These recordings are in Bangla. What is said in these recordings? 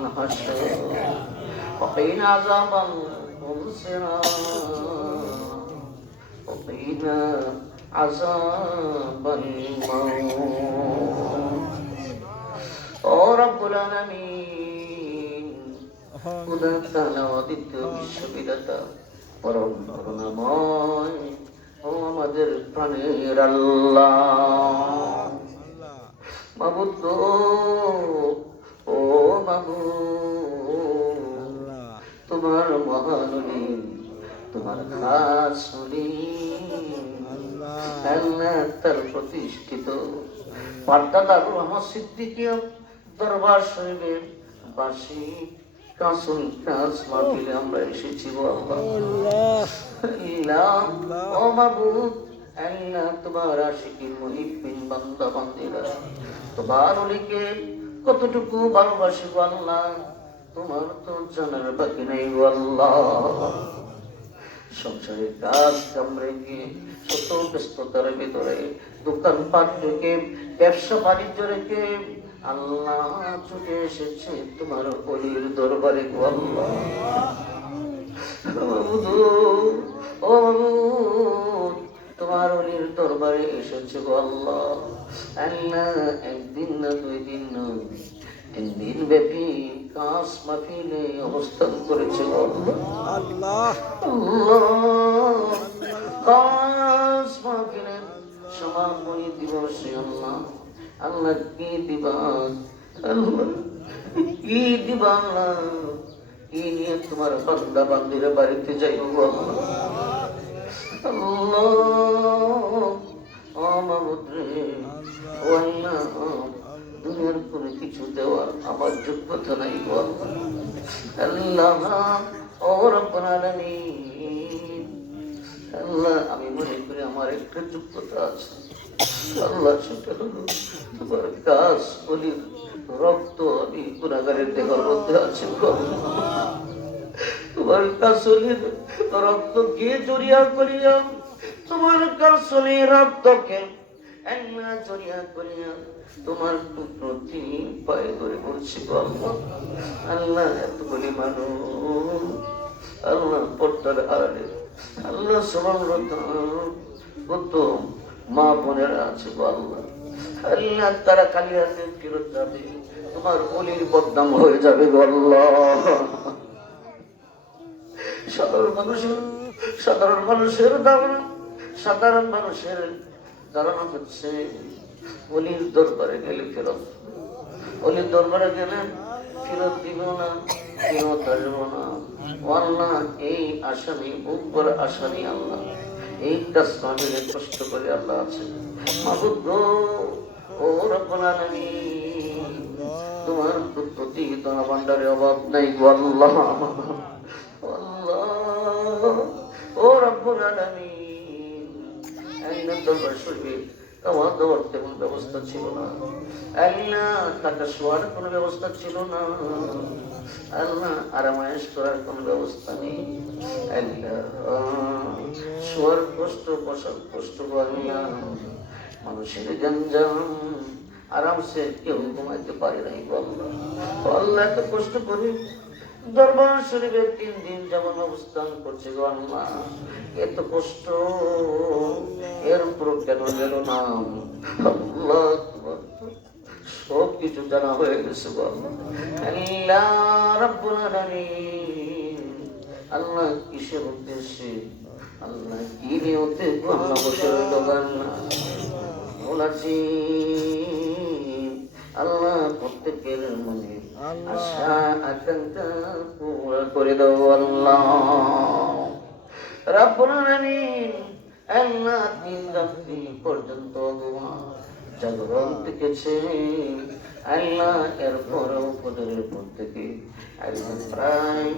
الحشر وقنا عذاب الصراط وقنا عذاب الموت ও রব্বুল আলামিন খোদা তাআলা অদ্বিতীয় বিশ্ববিদাতা পরম করুণাময় ও আমাদের প্রাণের আল্লাহ মাবুদ গো ও মাবুদ তোমার মহাননী তোমার খাস আল্লাহ তার প্রতিষ্ঠিত। পার্দাদার রহমত সিদ্দিকীয় দরবার শরীফের বাসি। কাসুল কাস আমরা এসেছি, ও মাবুদ আল্লাহ তোমার আশিকিন মুহিব্বিন বান্দা বান্দিরা তোমার কতটুকু ভালোবাসি আল্লাহ তোমার তো জানার বাকি নেই আল্লাহ। সংসারের কাজ কাম রেখে শত ব্যস্ততার ভিতরে দোকান পাট রেখে ব্যবসা বাণিজ্য রেখে আল্লাহ ছুটে এসেছে তোমার অলির দরবারে আল্লাহ। ও তোমার অলির দরবারে এসেছে গো আল্লাহ। আল্লাহ একদিন না দুই দিন না তিন দিন ব্যাপী কাজ মাফিলে অবস্থান করেছে গো আল্লাহ। কাজ মাহফিলে সমাপনী দিবসে আল্লাহ। আল্লাহ কি দিবা? আল্লাহ কি দিবা? আল্লাহ কি নিয়ে তোমার বান্দা বান্দিরা বাড়িতে যাইব গো আল্লাহ আল্লাহ আমাবুদ রে ও আল্লাহ দুনিয়ার কোনো কিছু দেওয়ার আমার যোগ্যতা নাই আল্লাহ আমি মনে করি আমার একটা যোগ্যতা আছে আল্লাহ সেটা হলো বলি রক্ত আমি গুণাগারের দেহর মধ্যে আছে। তোমার কাসলির রক্ত কে জড়িয়া করিয়া? তোমার কাসলির রক্তকে একলা জড়িয়া করিয়া তোমার প্রতি পায়ে ধরে বলছি আল্লাহ এতগুলি মানুষ, আল্লাহ পর্দার আড়ালে, আল্লাহ সমানরত কত মা বোনেরা আছে আল্লাহ আল্লাহ তারা হাতে ফেরত যাবে, তোমার অলির বদনাম হয়ে যাবে আল্লাহ। সাধারণ মানুষের সাধারণ মানুষের ধারণা সাধারণ মানুষের ধারণা হচ্ছে অলির দরবারে গেলে ফেরত। অলির দরবারে গেলে ফেরত দিব না, ফেরত আসব না। আল্লাহ, এই আসামি উপর আসামি আল্লাহ। এই কাজ মামিলে কষ্ট করে আল্লাহ আছে। মাবুদ ও তোমার প্রতি তোমার ভান্ডারে অভাব নাই গো ও রব্বুল ব্যবস্থা ছিল না। শোয়ার কোনো ব্যবস্থা ছিল না। কোনো ব্যবস্থা নেই। শোয়ার কষ্ট কষ্ট মানুষের গঞ্জাম আরামসে কেউ ঘুমাইতে পারে নাই আল্লাহ এত কষ্ট করি দরবার শরীফে তিন দিন যেমন অবস্থান করছে এত কষ্ট। এর উপর কেন গেল না? আল্লাহ সব কিছু জানা হয়ে গেছে আল্লাহ। আল্লাহ কিসের উদ্দেশ্যে? আল্লাহ কি গো আল্লাহ বসে রইল আল্লাহ প্রত্যেকের মনে আশা আকাঙ্ক্ষা পুরা করে দাও আল্লাহ। রাব্বুল আলামিন আল্লাহ দিন রাত্রি পর্যন্ত জাগরণ থেকেছে আল্লাহ এরপরেও পদের পর থেকে একদম প্রায়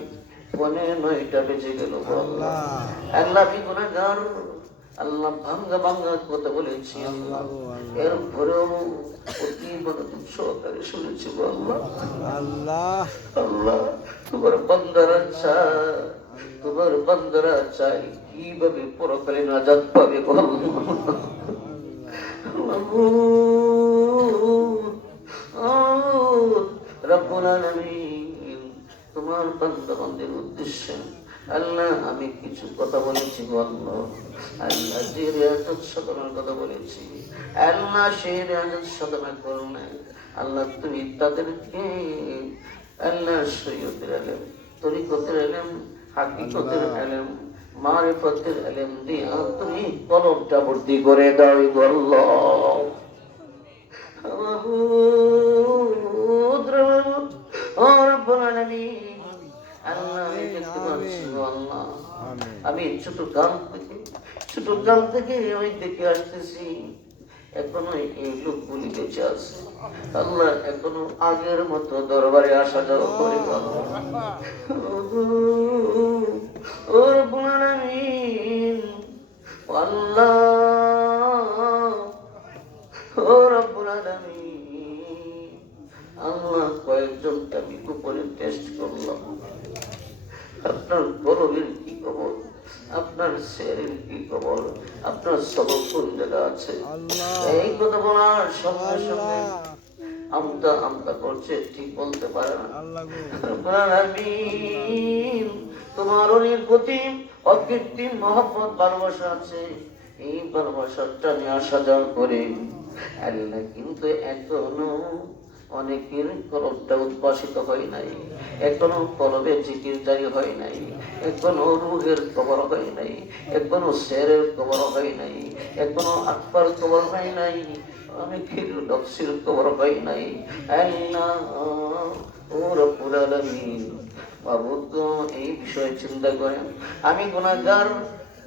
পনে নয়টা বেজে গেল। আল্লাহ। আল্লাহ আমি গুনাহগার? আল্লাহ ভাঙ্গা ভাঙ্গা কথা বলেছি আল্লাহ এরপরেও অতি মনোযোগ সহকারে শুনেছি আল্লাহ আল্লাহ আল্লাহ তোমার বান্দারা চায় তোমার বান্দারা চাই কীভাবে পরকালে নাজাত পাবে রব্বুল আলামিন তোমার বান্দাবান্দের উদ্দেশ্যে আল্লাহ আমি কিছু কথা বলেছি গো আল্লাহ যে রেয়াজত সাধনার কথা বলেছি আল্লাহ সেই রেয়াজত সাধনা করো না আল্লাহ তুমি তাদেরকে আল্লাহ সৈয়দের আলেম তরিকতের আলেম হাকিকতের আলেম মারিফতের আলেম দিয়া তুমি কলমটা ভর্তি করে দাও গো আমি ছোট গান থেকে ছোট গান থেকে ওই দেখে আসতেছি, এখনও এই লোকগুলি বেঁচে আছে। আল্লাহ এখনও আগের মতো দরবারে আসা যাওয়া করে রব্বুল আল্লাহ আমি টেস্ট করলাম। আপনার গরবের কি খবর? আপনার শেরের কি খবর? আপনার সবক কোন জায়গা আছে? এই কথা বলার সঙ্গে সঙ্গে আমতা আমতা করছে ঠিক বলতে পারে না। তোমার অনেক প্রতি অকৃত্রিম মহব্বত ভালোবাসা আছে। এই ভালোবাসাটা নিয়ে আসা যাওয়া করে। আল্লাহ কিন্তু এখনও অনেকের কলবটা উদ্ভাসিত হয় নাই, এখনও কলবে জিকির জারি হয় নাই, এখনও রুহের খবর হয় নাই, এখনও শেরের খবর হয় নাই, এখনও আত্মার খবর হয় নাই, অনেকের নকশির খবর হয় নাই। ও রব্বুল আলামিন এই বিষয়ে চিন্তা করেন। আমি গুণাগার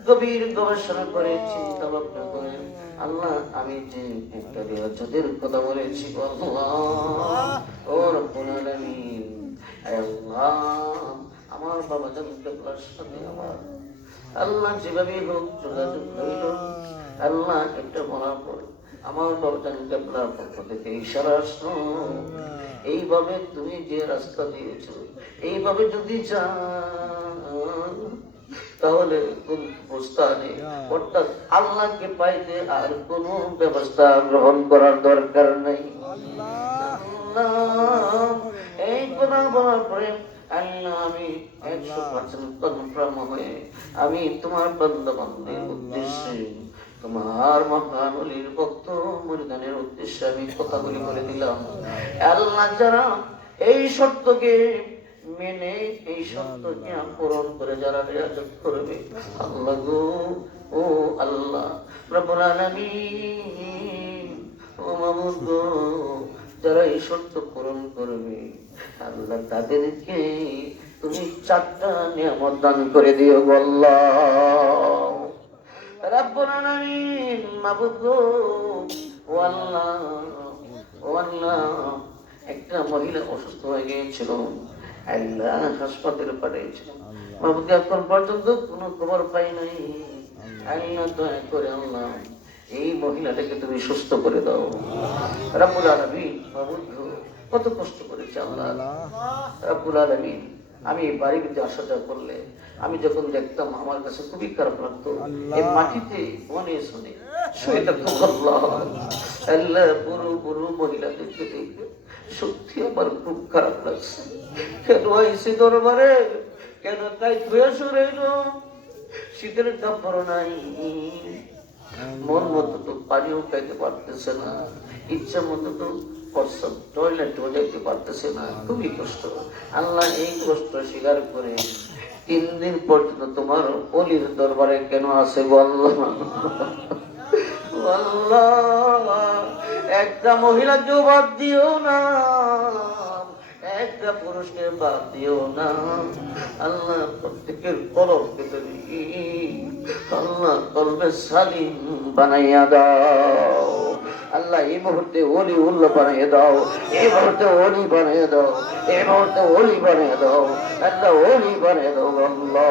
গভীর গবেষণা করে চিন্তা ভাবনা করে আল্লাহ, আমি যে একটা বিরাজতের কথা বলেছি গো আল্লাহ। ও রব্বুল আলামিন। আল্লাহ, আমার বাবা জানতের সাথে আমার আল্লাহ যেভাবে হোক যোগাযোগ হইল আল্লাহ এটা বলার পর আমার বাবা জানতের পক্ষ থেকে ইশারা আসলো। এইভাবে তুমি যে রাস্তা দিয়েছ, এইভাবে যদি যান তাহলে কোন নেই। অর্থাৎ আল্লাহকে পাইতে আর কোন ব্যবস্থা গ্রহণ করার দরকার নেই। এই কথা বলার পরে আমি একশো পার্সেন্ট কনফার্ম হয়ে আমি তোমার বন্ধবান্ধবের উদ্দেশ্যে তোমার মহানুলির ভক্ত মরিদানের উদ্দেশ্যে আমি কথাগুলি বলে দিলাম। আল্লাহ যারা এই সত্যকে মেনে এই সত্যকে পূরণ করে যারা রেয়াজত করবে আল্লাহ গো ও আল্লাহ। রব্বুল আলামিন। ও গো যারা এই সত্য পূরণ করবে আল্লাহ তাদেরকে তুমি চারটা নিয়ামত দান করে দিও বল্লা রব্বুল আলামিন মাবুদ গো ও আল্লাহ ও আল্লাহ। একটা মহিলা অসুস্থ হয়ে গিয়েছিল। আল্লাহ হাসপাতালে পাঠিয়েছিল মাবুদ এখন পর্যন্ত কোনো খবর পাই নাই। আল্লাহ। দয়া করে আল্লাহ এই মহিলাটাকে তুমি সুস্থ করে দাও। রাবুল আলামিন মাবুদ গো, কত কষ্ট করেছে আল্লাহ। রাব্বুল আলামিন আমি এই বাড়িতে আসা যাওয়া করলে আমি যখন দেখতাম আমার কাছে খুবই খারাপ লাগতো। এই মাটিতে মনে শুনে শুয়ে থাকতো আল্লাহ। আল্লাহ বুড়ো বুড়ো মহিলা দেখতে দেখতে সত্যি আমার খুব খারাপ লাগছে। কেন আইসি দরবারে? কেন তাই ধুয়ে সরে এলো? শীতের কাপড় নাই। মন মতো তো পানিও খাইতে পারতেছে না। ইচ্ছা মতো তো প্রস্রাব টয়লেটও যাইতে পারতেছে না। খুবই কষ্ট। আল্লাহ এই কষ্ট স্বীকার করে তিন দিন পর্যন্ত তোমার অলির দরবারে কেন আছে বলল আল্লাহ একটা মহিলাকেও বাদ দিও না, একটা পুরুষকে বাদ দিও না। আল্লাহ প্রত্যেকের কলবকে তুমি আল্লাহ কলবে সালিম বানাইয়া দাও। আল্লাহ এই মুহূর্তে ওলি উল্লাহ বানিয়ে দাও, এই মুহূর্তে ওলি বানিয়ে দাও, এই মুহূর্তে ওলি বানিয়ে দাও, আল্লাহ ওলি বানিয়ে দাও আল্লাহ।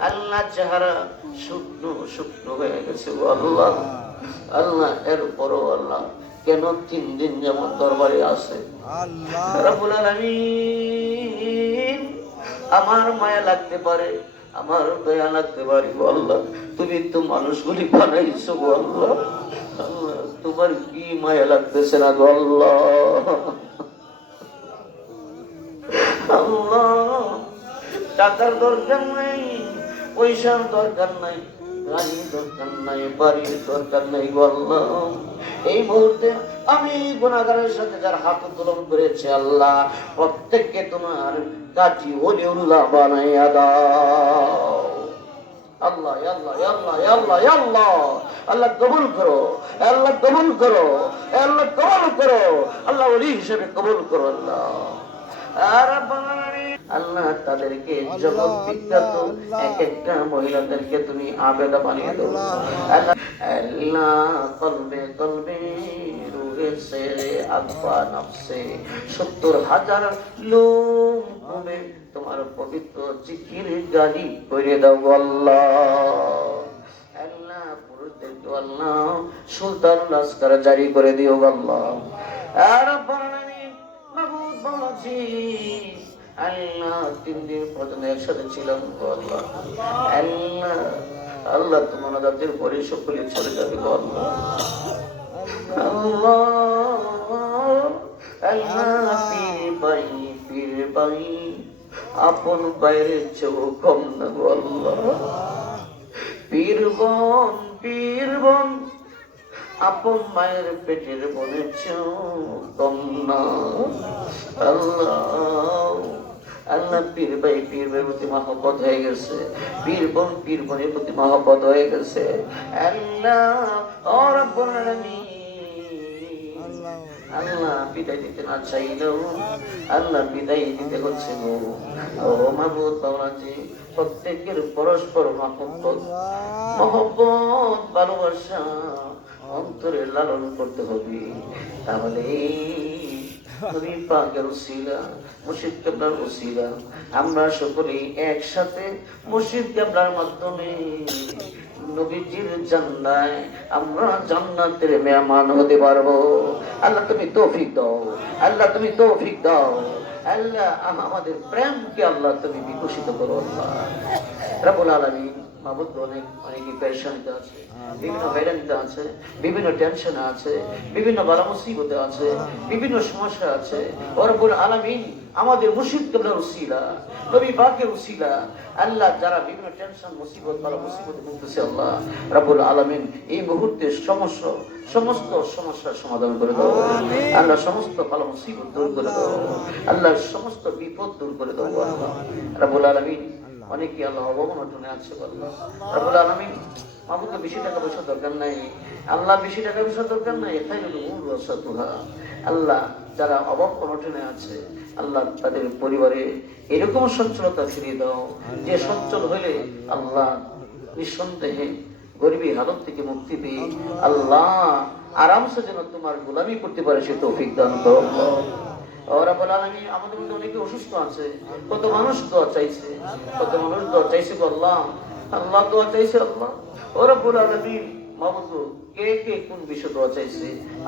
আল্লাহ চেহারা শুকনো শুকনো হয়ে গেছে আল্লাহ। আল্লাহ এর পরও আল্লাহ কেন তিন দিন যেমন দরবারে রাব্বুল আমার মায়া লাগতে পারে আমার দয়া লাগতে পারে আল্লাহ। তুমি তো মানুষগুলি বানাইছো আল্লাহ। আল্লাহ তোমার কি মায়া লাগতেছে না আল্লাহ? আল্লাহ টাকার দরকার নাই। পয়সার দরকার নাই গাড়ির দরকার নাই, বাড়ির দরকার নাই আল্লাহ এই মুহূর্তে আমি গুণাগারের সাথে যার হাত উত্তোলন করেছে, আল্লাহ, প্রত্যেককে তোমার কাটি ওলিউল্লাহ বানাইয়া দাও। আল্লাহ আল্লাহ আল্লাহ আল্লাহ আল্লাহ। আল্লাহ কবুল করো, আল্লাহ কবুল করো, আল্লাহ কবুল করো, আল্লাহ হিসেবে কবুল করো, আল্লাহ। আর আল্লাহ তাদেরকে জগৎ বিখ্যাত এক একটা মহিলাদেরকে তুমি আবেদা বানিয়ে দেবো আল্লাহ। কলবে কলবে সত্তর হাজার লোক তোমার পবিত্র জিকির গাড়ি করে দাও আল্লাহ। আল্লাহ পুরুষদেরকে আল্লাহ সুলতান লস্কর জারি করে দিও আল্লাহ। আর মাহবুব বলছি আল্লাহ তিন দিন পর্যন্ত একসাথে ছিলাম আল্লাহ। আল্লাহ আল্লাহ তোমার যাদের পরে সকলে চলে যাবে আল্লাহ। আল্লাহ পীর বাই পীর বাই আপন বাইরের চেয়েও কম না আল্লাহ। পীর বোন পীর বোন আপন মায়ের পেটের বোনের চেয়েও কম না। আল্লাহ। পীর ভাই পীর ভাই প্রতি মহব্বত হয়ে গেছে। পীর বোন, পীর বোনের প্রতি মহব্বত হয়ে গেছে। আল্লাহ আল্লাহ বিদায় দিতে না চাইলেও, আল্লাহ বিদায় দিতে হচ্ছে ও মাহবুব বাবাজি, প্রত্যেকের পরস্পর মহব্বত। মহব্বত, ভালোবাসা। অন্তরে লালন করতে হবে। তাহলে নবী পাকের উসিলা মুর্শিদ কেবলার উসিলা আমরা সকলেই একসাথে মুর্শিদ কেবলার মাধ্যমে নবীজির জান্নায় আমরা জান্নাতের মেহমান হতে পারব। আল্লাহ তুমি তৌফিক দাও, আল্লাহ তুমি তৌফিক দাও। আল্লাহ আমাদের প্রেমকে আল্লাহ তুমি বিকশিত করো। আল্লাহ। রাবুল আলমী সমস্যা আমাদের নবী আল্লাহ যারা বিভিন্ন টেনশন মুসিবত আল্লাহ রাবুল আলামিন এই মুহূর্তে সমস্ত সমস্ত সমস্যার সমাধান করে দাও। আল্লাহ সমস্ত ভালো মুসিবত দূর করে দাও। আল্লাহ সমস্ত বিপদ দূর করে দাও। আল্লাহ রাবুল আলামিন অনেকে আল্লাহ অবমাননে আছে আল্লাহ। বেশি টাকা পয়সা দরকার নাই। আল্লাহ বেশি টাকা পয়সা দরকার নাই। মূল আল্লাহ যারা অভাব অনটনে আছে আল্লাহ তাদের পরিবারে এরকম সচ্ছলতা ফিরিয়ে দাও। যে সচ্ছল হলে আল্লাহ নিঃসন্দেহে গরিবী হালত থেকে মুক্তি পেয়ে আল্লাহ আরামসে যেন তোমার গোলামি করতে পারে সে তৌফিক দান করো।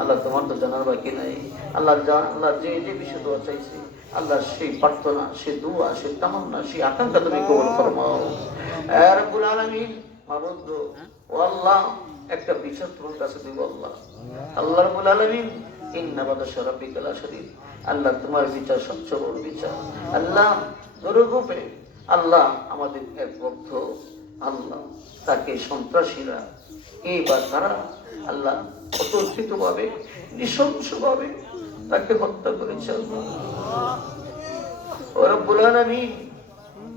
আল্লাহ বিষয় তোমার তো জানার বাকি নাই। আল্লাহ আল্লাহ যে যে বিষয় দোয়া চাইছে, আল্লাহ প্রার্থনা সে দোয়া সে তামান্না, সেই আকাঙ্ক্ষা তুমি কবল ফরমাও। রব্বুল আল্লাহ, একটা বিচার তোমার কাছে দিব আল্লাহ। আল্লাহ লাশাদীদ আল্লাহ তোমার বিচার সবচেয়ে বড় বিচার। আল্লাহ গরুরূপে আল্লাহ আমাদের এক ভক্ত আল্লাহ। তাকে সন্ত্রাসীরা বা তারা আল্লাহ অতর্কিত ভাবে নৃশংস ভাবে তাকে হত্যা করেছে আল্লাহ। ও রব্বুল আলামিন,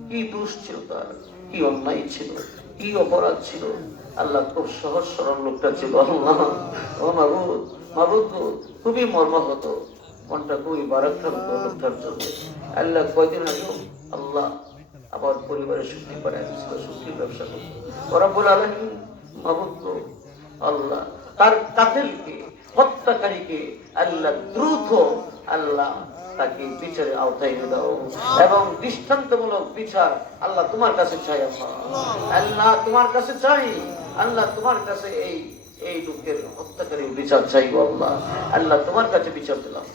কি দোষ ছিল তার? কি অন্যায় ছিল? কি অপরাধ ছিল? আল্লাহ খুব সহজ সরল লোকটা ছিল আল্লাহ। গো, খুবই মর্মাহত। মনটা খুবই বারাক্রান্ত জন্য আল্লাহ কয়দিন আগেও আল্লাহ আবার পরিবারের সুখী করে সুখীর ব্যবসা করতো ওরা বলে আলমী মাবুদ আল্লাহ তার কাতেলকে হত্যাকারীকে আল্লাহ দ্রুত আল্লাহ তাকে বিচারে আওতায় এনে দাও এবং দৃষ্টান্তমূলক বিচার আল্লাহ তোমার কাছে চাই আল্লাহ। আল্লাহ তোমার কাছে চাই আল্লাহ তোমার কাছে এই এই লোকের হত্যাকারী বিচার চাইব আল্লাহ। আল্লাহ তোমার কাছে বিচার দিলাম।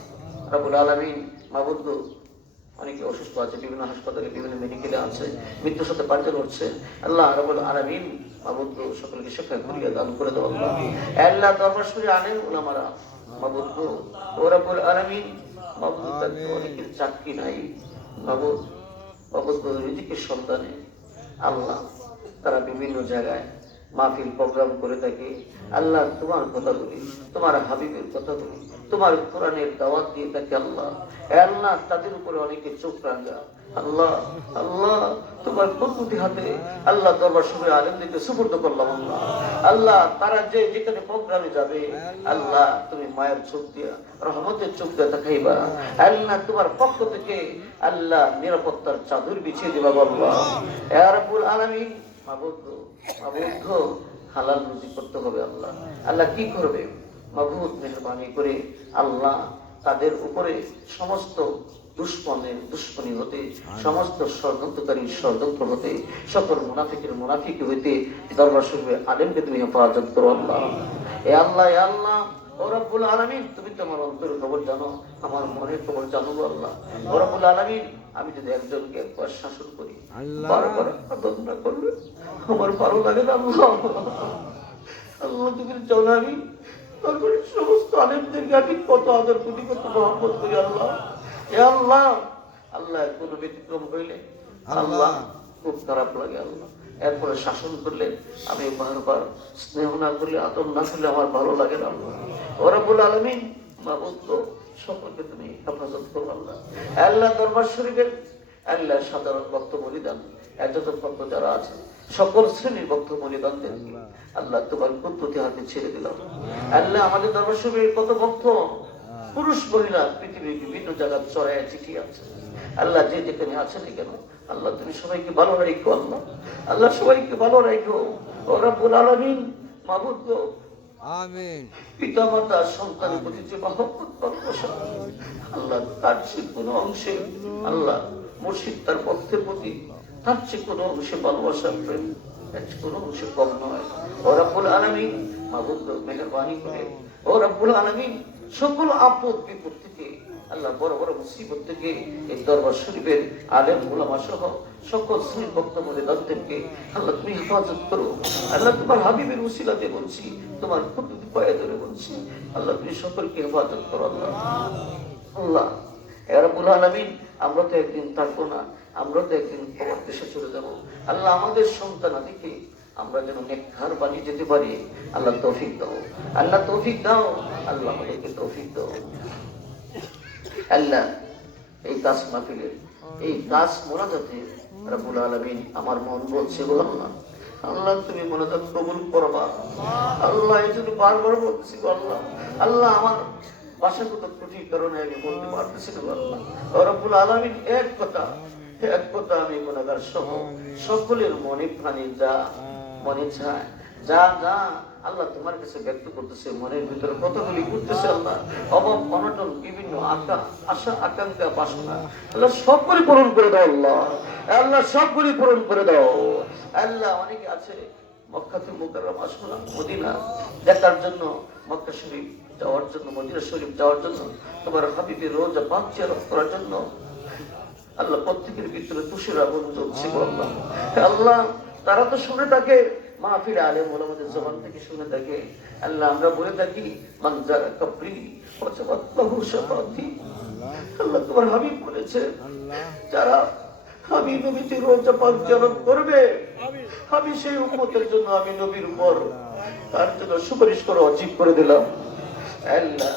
রাবুল আলমিন মাবুদ্দু অনেকে অসুস্থ আছে, বিভিন্ন হাসপাতালে, বিভিন্ন মেডিকেলে আছে, মৃত্যুর সাথে পাল্টে লড়ছে। আল্লাহ রবুল আলমিন মাবুদ্দু সকলকে সেখানে করিয়া দান করে দেওয়া আল্লাহ। আল্লাহ দরবার শুনে আনেন ওলামারা মাবুদ্দু ও রবুল আলমিন তার অনেকের চাকরি নাই। মাবুদ মাবুদ রিজিকের সন্তানে আল্লাহ তারা বিভিন্ন জায়গায় মাহফিল প্রোগ্রাম করে থাকে। আল্লাহ তোমার কথা বলি, তোমার হাবিবের কথা বলি, তোমার কোরআনের দাওয়াত দিয়ে থাকে আল্লাহ। আল্লাহ, তাদের উপরে অনেকে চোখ রাঙ্গা আল্লাহ আল্লাহ, তোমার হাতে আল্লাহ আল্লাহ। তারা যে যেখানে প্রোগ্রামে যাবে, আল্লাহ, তুমি মায়ের চোখ দিয়া চোখ দেখাইবা আল্লাহ, তোমার পক্ষ থেকে আল্লাহ নিরাপত্তার চাদর বিছিয়ে দিবা আল্লাহ। এ মাবুদ মাবুদ্ধ হালাল রুজি করতে হবে আল্লাহ। আল্লাহ কি করবে? মাবুদ মেহরবানি করে আল্লাহ তাদের উপরে সমস্ত দুশ্মনের, দুশ্মনী হতে, সমস্ত ষড়যন্ত্রকারী ষড়যন্ত্র হতে, সকল মুনাফিকের মুনাফিক হইতে দরবার শুরু আলেমকে তুমি হেফাজত করো আল্লাহ। এ আল্লাহ এ আল্লাহ, ও রব্বুল আলামিন, তুমি তো আমার অন্তরের খবর জানো, আমার মনের খবর জানো আল্লাহ। ও রব্বুল আলামিন আমি যদি একজনকে একবার শাসন করি বারবার না করলে আমার ভালো লাগে না আল্লাহ। তুমি আমি তারপরে সমস্ত আলেমদেরকে আমি কত আদর করি কত মহব্বত করি আল্লাহ। এ আল্লাহ আল্লাহ কোনো ব্যতিক্রম হইলে আল্লাহ। খুব খারাপ লাগে আল্লাহ। এরপরে শাসন করলে আমি বারবার স্নেহ না করলে আদর না করলে আমার ভালো লাগে না আল্লাহ। ওরা বলে আলমিন মাবুদ গো, সকলকে তুমি হেফাজত করো আল্লাহ। আল্লাহ দরবার শরীফের আল্লাহ সাধারণ ভক্ত বলিদান। ভক্ত যারা আছে, সকল শ্রেণির ভক্ত আল্লাহ তোমার হাতে ছেড়ে দিলাম আল্লাহ আমাদের দরবার শরীফের কত ভক্ত? পুরুষ, মহিলা, পৃথিবীর বিভিন্ন জায়গায় চড়ায় চিঠি আছে। আল্লাহ যে যেখানে আছে না কেন, আল্লাহ তুমি সবাইকে ভালো রাখো আল্লাহ। আল্লাহ সবাইকে ভালো রাখো ও রব্বুল আলামিন, মাবুদ গো আমিন। পিতা মাতা সন্তানের প্রতি যে মহব্বত আল্লাহ তার সে কোনো অংশে আল্লাহ মুর্শিদ তার ভক্তের প্রতি তার চেয়ে কোনো অংশে ভালোবাসা প্রেম কোনো অংশে কম নয়। ও রব্বুল আলামিন মাহবুব মেহরবানি করে ও রব্বুল আলামিন সকল আপদ বিপদ আল্লাহ বড় বড় মুসিবত থেকে এই দরবার শরীফের আলেম ওলামা সহ সকল শ্রী ভক্ত মনে দত্তকে আল্লাহ তুমি হেফাজত করো। আল্লাহ তোমার হাবিবের উসিলাতে বলছি, তোমার পায়ে ধরে বলছি, আল্লাহ তুমি সকলকে হেফাজত করো আল্লাহ। আল্লাহ এরাবুল আলমিন, আমরা তো একদিন থাকব না, আমরা তো একদিন তোমার দেশে চলে যাব। আল্লাহ আমাদের সন্তানাদিকে আমরা যেন নেকহার বানিয়ে যেতে পারি, আল্লাহ তৌফিক দাও। আল্লাহ তৌফিক দাও, আল্লাহ আমাদেরকে তৌফিক দাও। এই কাজ এই কাজ মোনাজাতে রাবুল আলমিন আমার মন বলছে গো আল্লাহ। আল্লাহ, তুমি মোনাজাত করবা। আল্লাহ, এই জন্য বারবার বলছি আল্লাহ। আল্লাহ, আমার ভাষাগত ত্রুটির কারণে আমি বলতে পারতেছি না আল্লাহ। আলামিন, এক কথা এক কথা আমি গুনাহগার সহ সকলের মনে প্রাণে যা, মনে চায়, যা যা আল্লাহ তোমার কাছে ব্যক্ত করতেছে, মনের ভিতরে কতগুলি করতেছে আল্লাহ। অভাব, অনটন, বিভিন্ন আশা আশা, আকাঙ্ক্ষা, বাসনা। আল্লাহ সবগুলি পূরণ করে দাও আল্লাহ। আল্লাহ সবগুলি পূরণ করে দাও। আল্লাহ অনেকে আছে মদিনা। দেখার জন্য শরীফ যাওয়ার জন্য শরীফ যাওয়ার জন্য, তোমার রোজা করার জন্য। আল্লাহ প্রত্যেকের ভিতরে আল্লাহ, তারা তো শুনে থাকে ওলামাদের জবান শুনে থাকে আল্লাহ আমরা বলে থাকি আল্লাহ তোমার বলেছে, যারা আমি করবে সেই উম্মতের জন্য আমি নবীর উপর তার জন্য সুপারিশ করে অজীব করে দিলাম। আল্লাহ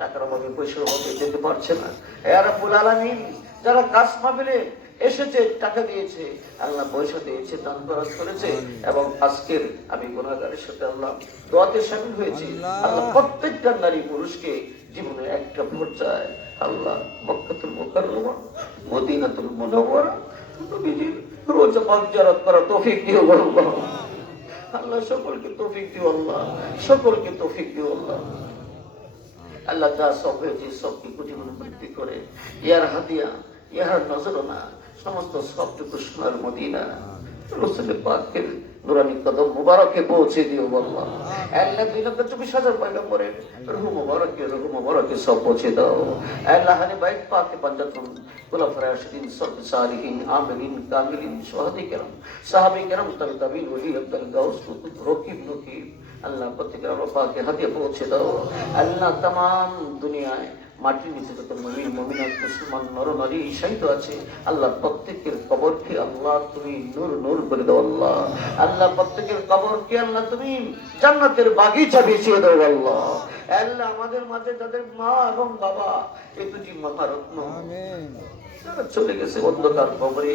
টাকার অভাবে, পয়সার অভাবে যেতে পারছে না। এরাবুল আলামিন, যারা কাজ মাহফিলে এসেছে টাকা দিয়েছে আল্লাহ পয়সা দিয়েছে দান খরচ করেছে এবং আজকের আমি গুণাগারের সাথে আল্লাহ দোয়াতে সামিল হয়েছি। আল্লাহ। প্রত্যেকটা নারী পুরুষকে জীবনে একটা পর্যায়ে আল্লাহ মক্কাতুল মুকাররমা মদিনাতুল মুনাওয়ারা নবীজির রোজা করা তৌফিক দিও আল্লাহ। আল্লাহ সকলকে তৌফিক দিও আল্লাহ সকলকে তৌফিক দিও আল্লাহ। আল্লাহ যা সব হয়েছে সবকে কোটি গুণ বৃদ্ধি করে। ইয়ার হাতিয়া ইহার নজরনা সমস্ত সবটুকু সোনার মদিনা। রসুল পাকের নুরানি কদম মুবারকে পৌঁছে দিও বল্লা আল্লাহ দুই লক্ষ চব্বিশ হাজার পয়গম্বরের রুহু মুবারকে রুহু মুবারকে সব পৌঁছে দাও। আল্লাহ হানি বাইক পাকে পাঞ্জাতুন খুলাফায়ে রাশিদিন সব সালিহিন আমিলিন কামিলিন সোহাদি কেরাম, সাহাবী কেরাম তাবি তাবিন ওলি আব্দুল গাউস রকিব, নকিব। আল্লাহ প্রত্যেকের আল্লাহ পাকে হাতে পৌঁছে দাও। আল্লাহ তাম দুনিয়ায় মাটির নিচে যত মমিন মমিনাত মুসলমান নর নারী শাহিত আছে আল্লাহ প্রত্যেকের কবরকে আল্লাহ তুমি নূর নূর করে দাও আল্লাহ। আল্লাহ প্রত্যেকের কবরকে আল্লাহ তুমি জান্নাতের বাগিচা বিছিয়ে দাও আল্লাহ। আল্লাহ আমাদের মাঝে যাদের মা এবং বাবা এই দুটি মহারত্ন। আমিন। চলে গেছে অন্ধকার কবরে।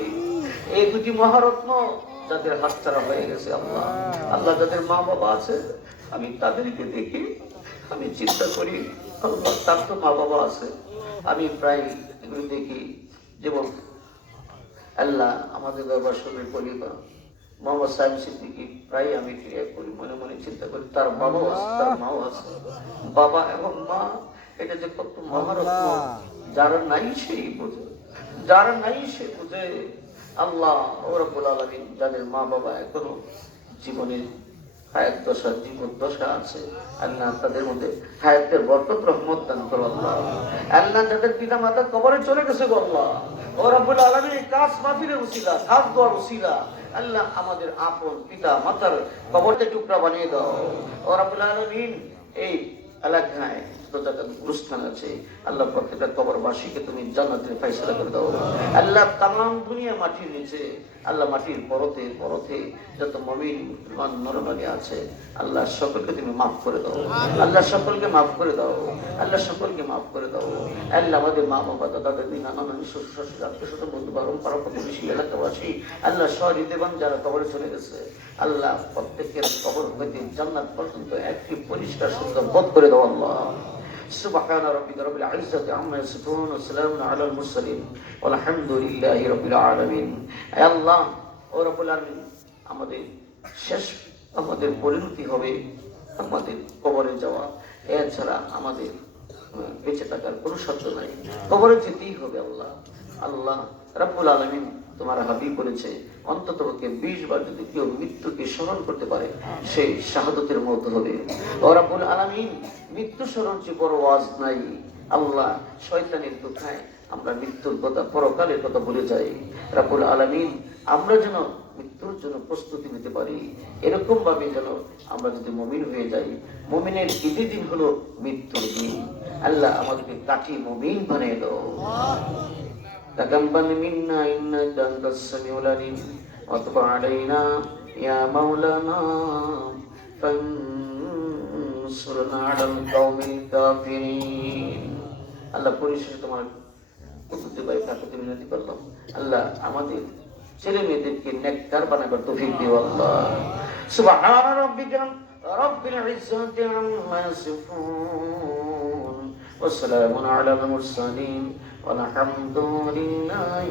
এই দুটি মহারত্ন যাদের হাতছাড়া হয়ে গেছে আল্লাহ। আল্লাহ যাদের মা বাবা আছে আমি তাদেরকে দেখি আমি চিন্তা করি তার তো মা বাবা আছে। আমি প্রায় এগুলো দেখি যেমন আল্লাহ আমাদের দরবার সবের পরিবার মোহাম্মদ সাহেব সিদ্দিকি প্রায় আমি ক্রিয়া করি মনে মনে চিন্তা করি তার বাবাও আছে তার মাও আছে। বাবা এবং মা এটা যে কত মহারত্ন যারা নাই সেই বোঝে যারা নাই সে বুঝে আল্লাহ ও রব্বুল আলামিন যাদের মা বাবা এখনও জীবনে আল্লাহ আমাদের আপন পিতা মাতার কবরতে টুকরা বানিয়ে দাও। আলামিন এই এলাকায় জায়গায় আছে। আল্লাহ প্রত্যেকটা তুমি জান্নাতের ফাইসলা করে দাও। আল্লাহ তাম দুনিয়া মাটির নিচে আল্লাহ মাটির পরতে পরতে যত মমিন মুসলমান নরমালি আছে আল্লাহ সকলকে তুমি মাফ করে দাও। আল্লাহ সকলকে মাফ করে দাও। আল্লাহ সকলকে মাফ করে দাও। আল্লাহ আমাদের মা বাবা দাদা দাদি নানা নানি শ্বশুর আত্মীয় স্বজন বন্ধু বারণ পাড়া প্রতিবেশী এলাকাবাসী আল্লাহ সহৃদেবান যারা কবরে চলে গেছে আল্লাহ প্রত্যেকের কবর হইতে জান্নাত পর্যন্ত একটি পরিষ্কার সুন্দর বোধ করে দাও আল্লাহ। سبحان ربك رب العزة عما يصفون وسلام على المرسلين والحمد لله رب العالمين اے আল্লাহ ও রব্বুল আলামিন আমাদের শেষ আমাদের পরিণতি হবে আমাদের কবরে যাওয়া এছাড়া আমাদের আহ, বেঁচে থাকার কোনো শর্ত নাই কবরে যেতেই হবে আল্লাহ আল্লাহ রাব্বুল আলামিন তোমার হাবিব বলেছে অন্তত পক্ষে বিশ বার যদি কেউ মৃত্যুকে স্মরণ করতে পারে সেই শাহাদতের মতো হবে। ও রাব্বুল আলামিন মৃত্যু স্মরণ যে বড় ওয়াজ নাই। আল্লাহ শয়তানের কোথায় আমরা মৃত্যুর কথা পরকালের কথা ভুলে যাই। রাব্বুল আলামিন আমরা যেন মৃত্যুর জন্য প্রস্তুতি নিতে পারি। এরকম ভাবে যেন আমরা যদি মমিন হয়ে যাই মমিনের ঈদের দিন হলো মৃত্যুর দিন। আল্লাহ আমাদেরকে কাঠি মমিন বানিয়ে দাও। تقبل منا إنك أنت السميع العليم وتب علينا يا مولانا فانصرنا على القوم الكافرين আল্লাহ পরিশেষে তোমার কুতুতে ভাই কাকুতে মিনতি করলাম আল্লাহ আমাদের ছেলে মেয়েদেরকে নেককার বানাবার তৌফিক দিও আল্লাহ সুবহান রাব্বিকা রাব্বিল ইজ্জাতি আম্মা ইয়াসিফুন وسلام على المرسلين والحمد لله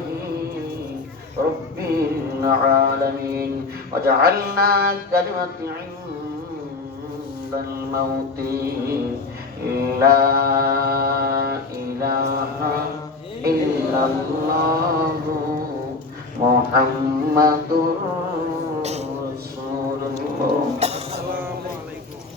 رب العالمين. وجعلنا كلمة عند الموت لا إله إلا الله محمد رسول الله.